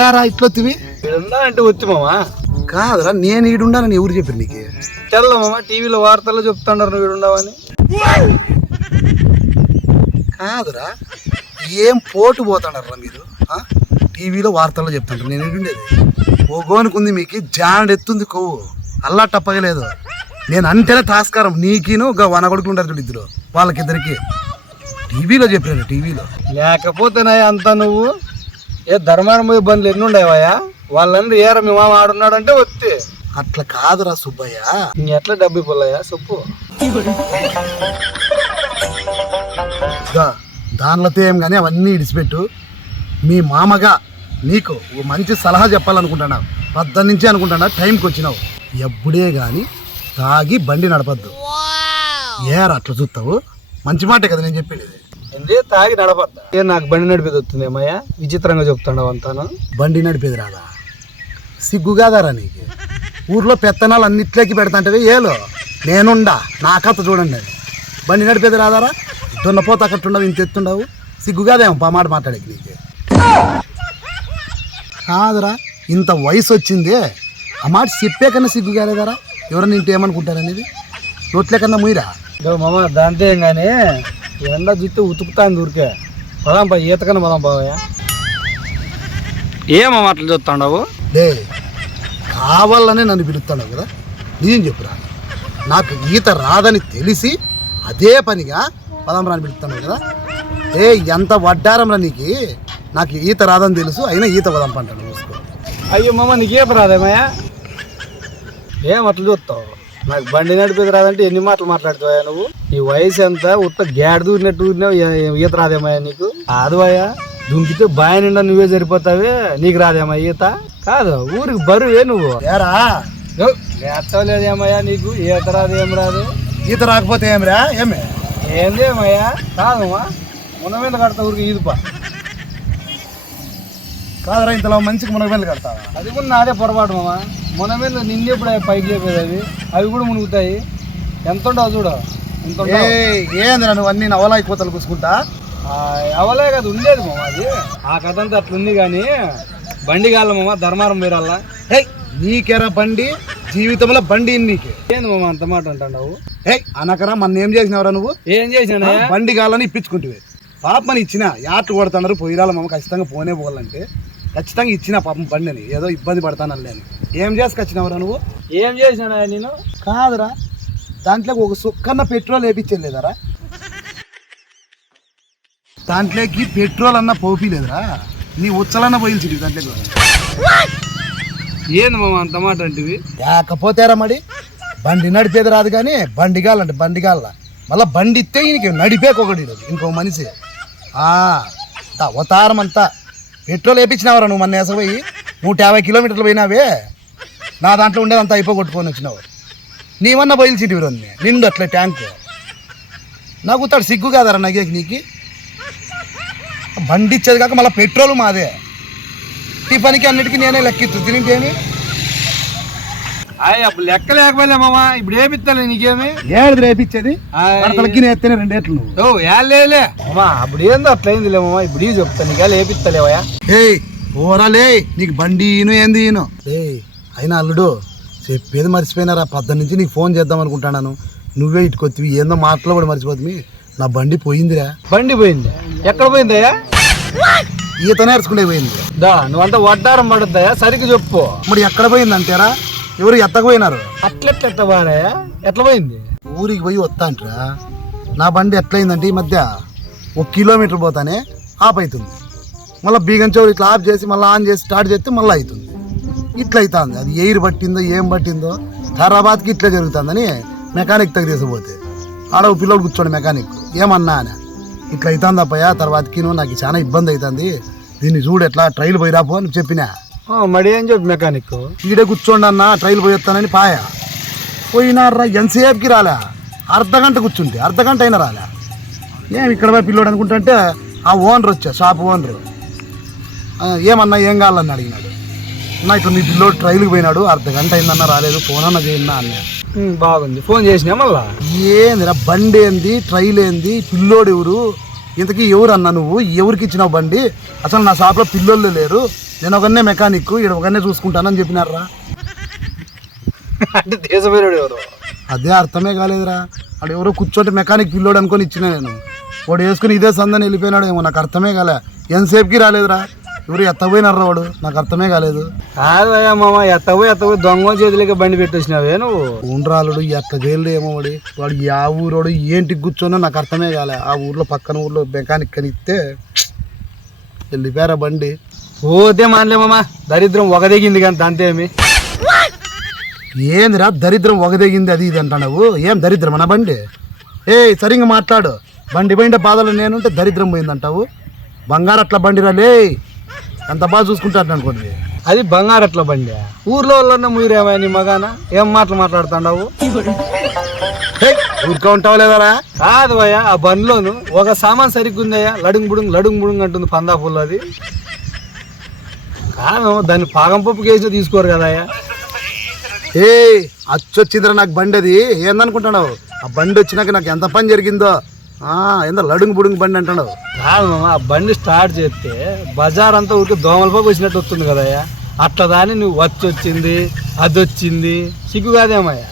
ఏరా ఇట్లొత్తివి? అంటే వచ్చి మామా? కాదురా నేను ఈడుండాలని ఎవరు చెప్పింది నీకు? తెల్ల మామా టీవీలో వార్తల్లో చెప్తాడారు నువ్వు ఈడుండవని. కాదురా ఏం పోటు పోతాడారా మీరు? టీవీలో వార్తల్లో చెప్తాడు నేను ఉండేది ఓ గోనుకుంది మీకు జాండ్ ఎత్తుంది కొవ్వు. అల్లా టప్పగలేదు నేను అంటేనే తాస్కారం. నీకిను ఒక వనగొడుకులు ఉంటారు చూడు ఇద్దరు. వాళ్ళకిద్దరికి. టీవీలో చెప్పాను టీవీలో. లేకపోతేనాయ అంతా నువ్వు ఏ ధర్మారం బండ్లు ఎన్ని ఉండేవాయా వాళ్ళందరూ ఏరా మీ మామ ఆడున్నాడంటే వస్తే అట్లా కాదురా సుబ్బయ్య. ఇంక ఎట్లా డబ్బు పొల్లయ్యా చెప్పు. దా దానిలో ఏం కానీ అవన్నీ ఇడిచిపెట్టు మీ మామగా నీకు ఓ మంచి సలహా చెప్పాలనుకుంటున్నావు పద్దెనిమిది నుంచి అనుకుంటున్నా టైంకి వచ్చినావు ఎప్పుడే కానీ తాగి బండి నడపద్దు. ఏరా అట్లా చూస్తావు? మంచి మాటే కదా నేను చెప్పేది. ఏంది? తాగి నడపద్దా? ఏ నాకు బండి నడిపేది వస్తుంది ఏమయ్యా? విచిత్రంగా చెప్తాడు అంతాను బండి నడిపేది రాదా? సిగ్గు కాదారా నీకు? ఊర్లో పెత్తనాలు అన్నిట్లోకి పెడతాంటవి ఏలో? నేనుండా నా కథ చూడండి అది. బండి నడిపేది రాదారా? దున్నపోత అక్కట్టుండవు ఇంత ఎత్తుండవు. సిగ్గు కాదేమో పా మాట మాట్లాడేకి నీకు. కాదురా ఇంత వయసు వచ్చిందే. ఆ మాట చెప్పే కన్నా సిగ్గు కాలేదారా? ఎవరన్నా ఇంటి ఏమనుకుంటారనేది నోట్లే కన్నా ముయిరా ఇదో మామ దాంతో ఏం కానీ ఎండ జుట్టు ఉతుకుతాంది ఊరికే. పదాం పా ఈతకన్నా పదాం బావయ్యా ఏమో అట్లా చూస్తాండవు? లే కావాలనే నన్ను పిలుస్తున్నావు కదా? నిజం చెప్పురా. నాకు ఈత రాదని తెలిసి అదే పనిగా పదంబరాన్ని పిలుస్తున్నావు కదా? ఏ ఎంత వడ్డారంరా నీకు? నాకు ఈత రాదని తెలుసు అయినా ఈత పదం చూసుకో. అయ్యో మామ నీకు ఈత రాదేమయ్యా ఏం అట్లా చూస్తావు? నాకు బండి నడిపేది రాదంటే ఎన్ని మాటలు మాట్లాడుతావా నువ్వు? నీ వయసు ఎంత? ఉత్త గ్యాడ్ దూరినట్టు దూరినావు ఈత రాదేమయ్యా నీకు? కాదువయ్యా దుంకితే బావి నిండా నువ్వే సరిపోతావే నీకు రాదేమా ఈత? కాదు ఊరికి బరువే నువ్వు. ఏరా? లేదేమయ్యా నీకు? ఈత రాదు ఏం రాదు? ఈత రాకపోతే ఏమిరా ఏమే? ఏందేమయ్యా కాదమ్మా. మున మీద కడతా ఊరికి ఈదుపా. కాదురా ఇంతలో మంచికి మునగబెల్లి కడతావా అది కూడా నాదే పొరపాటు మామ. మున మీద నిన్నెప్పుడు పైకి చెప్పేది అవి. అవి కూడా మునుగుతాయి. ఎంత ఉండవు చూడు. ఎంత ఏ ఏందిరా నువ్వు అన్ని నవలాయి కోతలు కూసుకుంటా? అవలే కదా ఉండేది మామ అది. ఆ కథ అంతా అట్లా ఉంది కానీ బండి కాళ్ళ మామ ధర్మారం మీరల్లా హే! నీకేరా బండి? జీవితంలో బండి నీకే. ఏంది మామ అంత మాట అంటావు హే అనకరా మన ఏం చేసినవరా నువ్వు? ఏం చేసినా బండి కాలని ఇప్పించుకుంటువే. పాపని ఇచ్చిన యాట్లు కొడుతున్నారు పోయిరాల మమ్మ ఖచ్చితంగా పోనే పోవాలంటే. ఖచ్చితంగా ఇచ్చిన పాపం బండిని. ఏదో ఇబ్బంది పడతాను లేని. ఏం చేసుకొచ్చినవరా నువ్వు? ఏం చేసినా నేను? కాదురా. దాంట్లో ఒక సుక్కన్న పెట్రోల్ వేపించేది లేదరా దాంట్లోకి పెట్రోల్ అన్న పోపి లేదురా. నీ ఉచ్చలన్న పోయించి దాంట్లోకి. ఏంది మామ అంత మాట అంటివి? లేకపోతేరా మరి బండి నడిపేది రాదు కానీ బండి గాలంటే బండి గాల మళ్ళీ బండి ఇస్తే ఈయనకి నడిపేకొకటి ఇంకో మనిషి. అవతారం అంతా పెట్రోల్ వేయించినావురా నువ్వు మన వేసపోయి నూట యాభై కిలోమీటర్లు పోయినావే. నా దాంట్లో ఉండేదంతా అయిపోగొట్టుకొని వచ్చినావు. నీవన్న బయలుచిటివి రెండు నిండు అట్లే ట్యాంకు. నాకు తాడు సిగ్గు కాదరా నగేకి నీకు. బండి ఇచ్చేది కాక మళ్ళీ పెట్రోల్ మాదే. టిఫన్కి అన్నిటికీ నేనే లెక్కిచ్చు తినింటేమి? అప్పుడు లెక్క లేకపోలే మామ. ఇప్పుడు ఏమిస్తాలే నీకేమి? ఏడు రేపిచ్చేది. తలకి నేస్తేనే రెండేట్లు నువ్వు. ఓ ఏలేలే అమ్మా అప్పుడు ఏందో అట్లా అయిందిలే మామ. ఇప్పుడు ఈ చెప్తా నీకు లేపిస్తలేవయ్యా ఏయ్ పోరాలే నీకు బండి ఈను ఏంది ఈను? ఏయ్ అయినా అల్లుడు చెప్పేది మర్చిపోయినారా? పద్దెనిమిది నుంచి నీకు ఫోన్ చేద్దాం అనుకుంటున్నాను. నువ్వే ఇటుకొత్తివి ఏందో మాటలో కూడా మర్చిపోతుంది. నా బండి పోయిందిరా. బండి పోయింది. ఎక్కడ పోయిందయ్యా? ఈత నేర్చుకునే పోయింది. దా నువ్వంతా వడ్డారం పడుద్దాయా సరిగ్గా చెప్పు. మరి ఎక్కడ పోయింది అంటారా ఎవరు ఎత్తకపోయినారు? అట్లెట్ల ఎట్లా బారాయా ఎట్లా పోయింది ఊరికి పోయి వస్తా అంటారా నా బండి ఎట్లయిందంటే ఈ మధ్య ఒక కిలోమీటర్ పోతానే ఆఫ్ అవుతుంది మళ్ళీ బీగం చెవులు ఇట్లా ఆఫ్ చేసి మళ్ళీ ఆన్ చేసి స్టార్ట్ చేస్తే మళ్ళీ అవుతుంది ఇట్లా అవుతుంది అది ఎయిర్ పట్టిందో ఏం పట్టిందో హైదరాబాద్కి ఇట్లా జరుగుతుందని మెకానిక్ దగ్గర తీసుకుపోతే. ఆడ పిల్లలు కూర్చోండి మెకానిక్. ఏమన్నా అని. ఇట్లా అవుతుంది అప్పయ్య తర్వాతకి నాకు చాలా ఇబ్బంది అవుతుంది దీన్ని చూడు ఎట్లా ట్రైల్ పోయి రాపో అని చెప్పినా. మరి ఏం చెప్పు మెకానిక్. ఈడే కూర్చోండి అన్న ట్రైల్ పోయొస్తానని పాయ. పోయినారా ఎంతసేపుకి రాలే? అర్ధ గంట కూర్చుంటే అర్ధ గంట అయినా రాలే. ఏం ఇక్కడ పోయి పిల్లోడు అనుకుంటుంటే ఆ ఓనర్ వచ్చా షాప్ ఓనర్ ఏమన్నా ఏం కావాలని అడిగినాడు. అన్న ఇట్లా మీ పిల్లోడు ట్రైల్కి పోయినాడు అర్ధ గంట అయిందన్న రాలేదు ఫోన్ అన్న చేయండి అన్న. బాగుంది. ఫోన్ చేసినా మళ్ళా? ఏందిరా బండి ఏంది ట్రైల్ ఏంది పిల్లోడు ఎవరు? ఇంతకీ ఎవరు అన్నా నువ్వు? ఎవరికి ఇచ్చినావు బండి? అసలు నా షాప్లో పిల్లోళ్ళు లేరు. నేను ఒకనే మెకానిక్ ఇక్కడ ఒకనే చూసుకుంటానని చెప్పినారా అంటే దేశపోయాడు ఎవరు? అదే అర్థమే కాలేదురా. అక్కడ ఎవరో కూర్చోంటే మెకానిక్ పిల్లోడు అనుకొని ఇచ్చిన నేను. వాడు వేసుకుని ఇదే సందని వెళ్ళిపోయినాడు ఏమో నాకు అర్థమే కాలే. ఎంతసేపుకి రాలేదురా? ఎవరు ఎత్తపోయినారా వాడు? నాకు అర్థమే కాలేదు. కాదు అయ్యా మామ ఎత్తపోయి ఎత్తపోయి దొంగ చేతులకి బండి పెట్టేసినావే నువ్వు. ఉండ్రాలుడు ఎట్ల జైలు ఏమో వాడి. వాడు ఆ ఊరోడు ఏంటి కూర్చోనో నాకు అర్థమే కాలే. ఆ ఊర్లో పక్కన ఊర్లో మెకానిక్ అని ఇస్తే వెళ్ళిపోయారా బండి. పోతే మానలే మామ దరిద్రం ఒక దిగింది కానీ అంతేమి ఏందిరా దరిద్రం ఒకదెగింది అది ఇది అంటున్నావు? ఏం దరిద్రం నా బండి? ఏ సరిగ్గా మాట్లాడు. బండి పోయింటే బాధలు నేనుంటే దరిద్రం పోయిందంటావు. బంగారు అట్లా బండి రాలే ఎంత బాగా చూసుకుంటాడు అనుకోండి అది బంగారట్ల బండి. ఊర్లో వాళ్ళన్న మీరేమా నీ మగాన? ఏం మాటలు మాట్లాడుతున్నావు? ఊరికే ఉంటావు లేదరా? కాదు అయ్యా ఆ బండిలోను ఒక సామాన్ సరిగ్గా ఉందయ్యా లడుంగ్ బుడుంగ్ లడుంగ్ బుడుంగ్ అంటుంది పందా పుల్ల కాదు దాన్ని పాగం పప్పు కేసు తీసుకోరు కదా ఏ అచ్చొచ్చిందిరా నాకు బండి అది ఏందనుకుంటున్నావు? ఆ బండి వచ్చినాక నాకు ఎంత పని జరిగిందో? ఏందో లడుంగు బుడుంగు బండి అంటున్నావు. కాదు ఆ బండి స్టార్ట్ చేస్తే బజార్ అంతా ఊరికి దోమల పప్పు వచ్చినట్టు వస్తుంది కదయ్యా అట్లా దాన్ని నువ్వు వచ్చి వచ్చింది అది వచ్చింది సిగ్గు కాదేమయ్యా?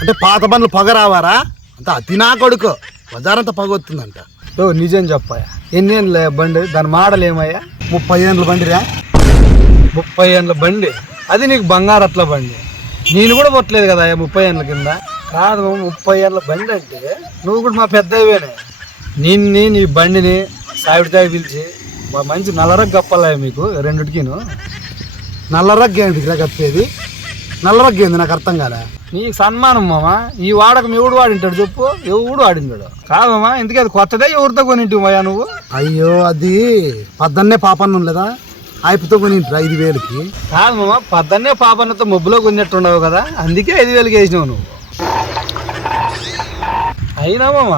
అంటే పాత బండ్లు పొగ రావారా అంత అతి నా కొడుకు. బజారంతా పొగ వస్తుందంట. ఓ నిజం ఎన్ని ఏళ్ళ బండి దాని మోడల్ ఏమయ్యా ముప్పై ఏండ్ల బండిరా? ముప్పై ఏండ్ల బండి. అది నీకు బంగారు అట్ల బండి. నేను కూడా పొట్టలేదు కదా ముప్పై ఏండ్ల కింద. కాదు ముప్పై ఏళ్ళ బండి అంటే నువ్వు కూడా మా పెద్దవేనే నిన్ని నీ బండిని సావిడి పిలిచి మా మంచి నల్లరగ్ కప్పాలా మీకు రెండిటికిను. నల్లరగ్గు ఏంటి కప్పేది? నల్లరగ్గు ఏంది నాకు అర్థం కాలే. నీకు సన్మానం మామ ఈ వాడకం ఎవడు వాడింటాడు చెప్పు? ఎవడు వాడింటాడు? కాదమ్మా ఇందుకే అది కొత్తదే? ఎవరితో కొనింటి మాయా నువ్వు? అయ్యో అది పద్దన్నే పాపన్నం లేదా? ఆయపుతో కొనింటారు ఐదు వేలకి. కాదు మామ పద్దన్నే పాపన్నతో మబ్బులో కొన్నట్టుండవు కదా అందుకే ఐదు వేలకి వేసినావు నువ్వు. అయినా మామ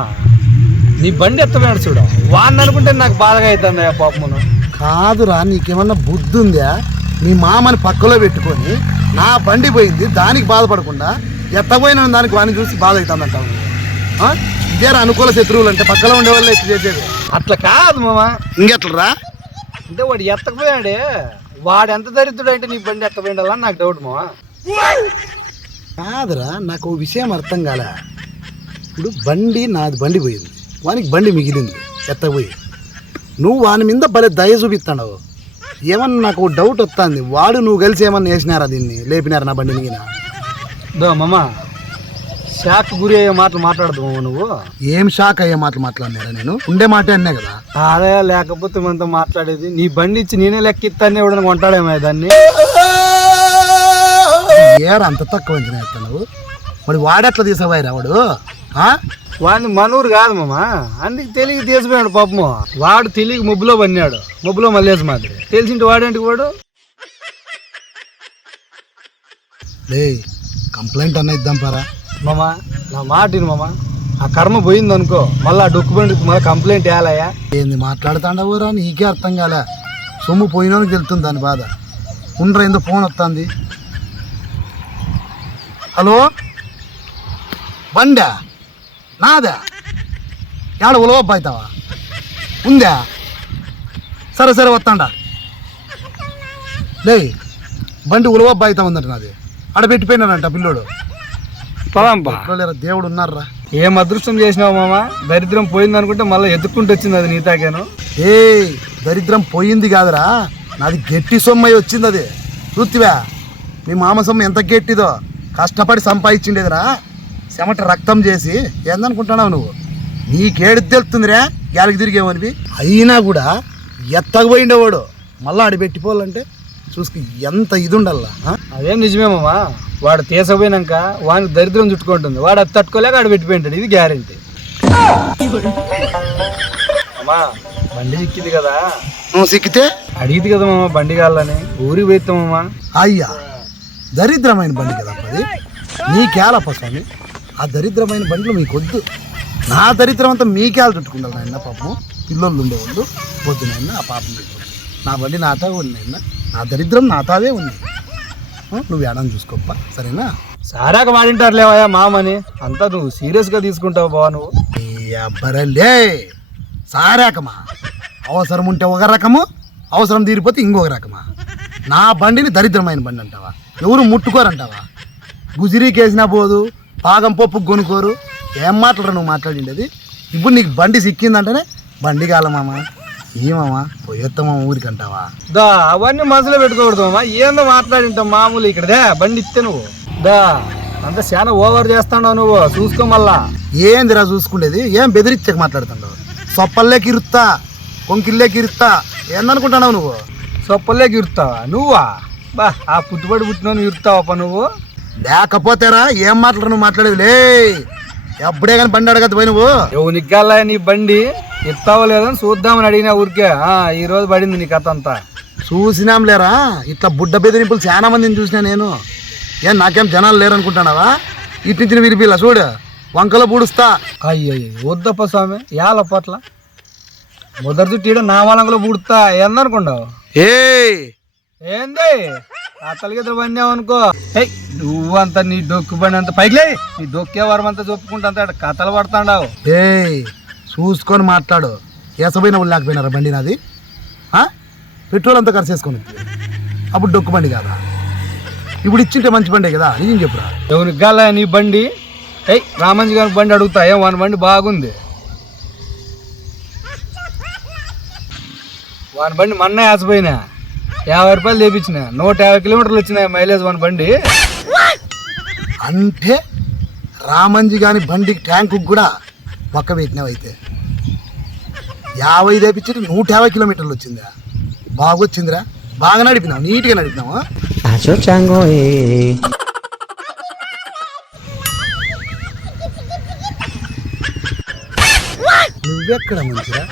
నీ బండి ఎత్తపోయాడు చూడు. వాడిని అనుకుంటే నాకు బాధగా అవుతుంది పాపమును కాదురా నీకేమన్నా బుద్ధి ఉందా మీ మామని పక్కలో పెట్టుకొని నా బండి పోయింది దానికి బాధపడకుండా ఎత్తపోయిన దానికి వాడిని చూసి బాధ అవుతుందంటావు ఆ? ఇదేరా అనుకూల శత్రువులు అంటే పక్కలో ఉండే వాళ్ళే ఇట్లా చేసేది. అట్లా కాదు మామ. ఇంకెట్లరా అంటే వాడు ఎత్తకపోయాడే. వాడు ఎంత దరిద్రుడు అంటే నీ బండి ఎత్తపోయిండాలా అని నాకు డౌట్ మామ. కాదురా నాకు విషయం అర్థం కాలే. ఇప్పుడు బండి నాది బండి పోయింది. వానికి బండి మిగిలింది ఎత్తపోయి నువ్వు వాని మీద భలే దయ చూపిస్తున్నావు. ఏమన్నా నాకు డౌట్ వస్తుంది వాడు నువ్వు కలిసి ఏమన్నా వేసినారా దీన్ని? లేపినారా నా బండి దో మామ షాక్ గురి అయ్యే మాటలు మాట్లాడదు మామ నువ్వు. ఏం షాక్ అయ్యే మాటలు మాట్లాడినారా నేను? ఉండే మాట అన్నే కదా? అదే లేకపోతే మనతో మాట్లాడేది. నీ బండి ఇచ్చి నేనే లెక్క ఇస్తానే ఎవడన్నా కొంటాడేమో దాన్ని? ఏరా అంత తక్కువ అంచనా ఎత్తున్నావు మరి వాడెట్లా తీసావాయిరా వాడు? వాడిని మనూరు కాదు మామ. అందుకు తెలియక తీసిపోయాడు పాపము. వాడు తెలియక ముబ్బులో పన్నాడు ముబ్బులో మల్లేసి మాదిరి. తెలిసింటి వాడేంటి వాడు లే కంప్లైంట్ అన్న ఇద్దాం పరా. మామ నా మాట విను మామ. ఆ కర్మ పోయింది అనుకో మళ్ళీ ఆ డాక్యుమెంట్ మళ్ళీ కంప్లైంట్ వేయాలయ్యా. ఏంది మాట్లాడుతాండవురా నీకే అర్థం కాలే. సొమ్ము పోయినోనికి తెలుస్తుంది దాని బాధ. ఉండరా ఏందో ఫోన్ వస్తుంది హలో? బండా? నాదా? ఏడ ఉలవబ్బ అవుతావా ఉందా? సరే సరే వస్తాండా. లే బండి ఉలవబ్బ అవుతా ఉందంట నాది. ఆడ పెట్టిపోయినాడంట పిల్లోడు. పదాంపా లేరా దేవుడు ఉన్నారా ఏం అదృష్టం చేసినావు మామ? దరిద్రం పోయింది అనుకుంటే మళ్ళీ ఎత్తుక్కుంటూ వచ్చింది అది నీతాకేను. ఏ దరిద్రం పోయింది కాదురా. నాది గట్టి సొమ్మై వచ్చింది అది. చూతివా మీ మామ సొమ్ము ఎంత గట్టిదో. కష్టపడి సంపాదించిండేదిరా. చెమట రక్తం చేసి ఏందనుకుంటున్నావు నువ్వు? నీకేడు తెలుస్తుందిరా గాలికి తిరిగేవనివి అయినా కూడా ఎత్తకపోయిండేవాడు. మళ్ళా ఆడి పెట్టిపోవాలంటే చూసుకు ఎంత ఇది ఉండాలా? అదేం నిజమే మామ వాడు తీసపోయినాక వానికి దరిద్రం చుట్టుకుంటుంది. వాడు అది తట్టుకోలేక ఆడు పెట్టిపోయింటాడు. ఇది గ్యారెంటీ. అమ్మా బండి చిక్కింది కదా. నువ్వు సిక్కితే అడిగింది కదా మామ బండి కావాలని ఊరికి పోయిస్తామమ్మా. అయ్యా దరిద్రమైన బండి కదా అది నీకేలప్ప స్వామి? ఆ దరిద్రమైన బండ్లు మీకొద్దు. నా దరిద్రం అంతా మీకేళ చుట్టుకుంటారు నాయన పాపం పిల్లలు ఉండేవాళ్ళు. పొద్దునైనా ఆ పాపం పెట్టుకోండి నా బండి నాతా ఉంది నాయన. నా దరిద్రం నాతావే ఉంది. నువ్వు ఏడని చూసుకోప్ప సరేనా? సారాక వాడింటారు లేవయ్యా మామని. అంతా నువ్వు సీరియస్గా తీసుకుంటావు బావా నువ్వు. ఈ అబ్బరలే! సారాకమా? అవసరం ఉంటే ఒక రకము అవసరం తీరిపోతే ఇంకొక రకమా? నా బండిని దరిద్రమైన బండి అంటావా? ఎవరు ముట్టుకోరంటావా? గుజిరీకేసినా పోదు పాగం పప్పు కొనుక్కోరు ఏం మాట్లాడరు నువ్వు మాట్లాడిండేది ఇప్పుడు నీకు బండి సిక్కిందంటేనే బండి కాలమామా ఏమామా పోయేస్తామా ఊరికంటావా? దా అవన్నీ మనసులో పెట్టుకోకూడదు మామ. ఏందో మాట్లాడింటావు మామూలు ఇక్కడదే బండి ఇస్తే నువ్వు. దా అంత చాలా ఓవర్ చేస్తాడు నువ్వు. చూసుకో మళ్ళా. ఏందిరా చూసుకునేది ఏం బెదిరించక మాట్లాడుతున్నావు సొప్పల్లేకి ఇరుత్తా కొంకిల్లేకి ఇరుత్తా ఏందనుకుంటున్నావు నువ్వు? సొప్పలేకి ఇరుతావా నువ్వా? బా ఆ పుట్టుబడి పుట్టిన ఇరుతావప్ప నువ్వు? లేకపోతేరా ఏం మాట్లాడు నువ్వు మాట్లాడేది లే. ఎప్పుడే కానీ బండి అడగద్దు పోయి నువ్వు. ఎవరికి గల్లా నీ బండి. ఎత్తావో లేదని చూద్దామని అడిగినా ఊరికే. ఆ, ఈ రోజు పడింది నీ కథ అంతా. చూసినాం లేరా? ఇట్లా బుడ్డ బెదిరింపులు చాలా మందిని చూసినా నేను. ఏం నాకేం జనాలు లేరు అనుకుంటున్నావా ఇటు నుంచి విరిపిల్ల చూడు. వంకలో పూడుస్తా. అయ్యయ్య వద్దప్ప స్వామి యాల పట్ల. మొదటి చుట్టూ ఈడ నా పుడతా ఏందనుకున్నావు ఏ ఏంది? అనుకో నువ్వంతా నీ డొక్కు బండి అంత పైకిలే నీ డొక్కే వరం అంతా చెప్పుకుంటా అంతా కథలు పడతాండావు. ఏ చూసుకొని మాట్లాడు. ఎసపోయిన లేకపోయినారా బండి నాది? ఆ? పెట్రోల్ అంతా ఖర్చు చేసుకొని. అప్పుడు డొక్కు బండి కాదా? ఇప్పుడు ఇచ్చింటే మంచి బండే కదా నిజం చెప్పురా. ఎవరికి గాల నీ బండి? ఏయ్ రామంజీ గారి బండి అడుగుతా ఏం వాని బండి బాగుంది. వాని బండి మొన్న వేసిపోయినా. యాభై రూపాయలు తెప్పించిన నూట యాభై కిలోమీటర్లు వచ్చినాయి మైలేజ్ వాని బండి. అంటే రామంజి గాని బండికి ట్యాంకు కూడా పక్క పెట్టినావు అయితే యాభై తెప్పించి నూట యాభై కిలోమీటర్లు వచ్చిందా బాగా వచ్చిందిరా బాగా నడిపినావు నీట్గా నడిపినావు. నువ్వెక్కడ మంచిరా?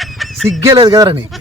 సిగ్గే లేదు కదరా నీకు?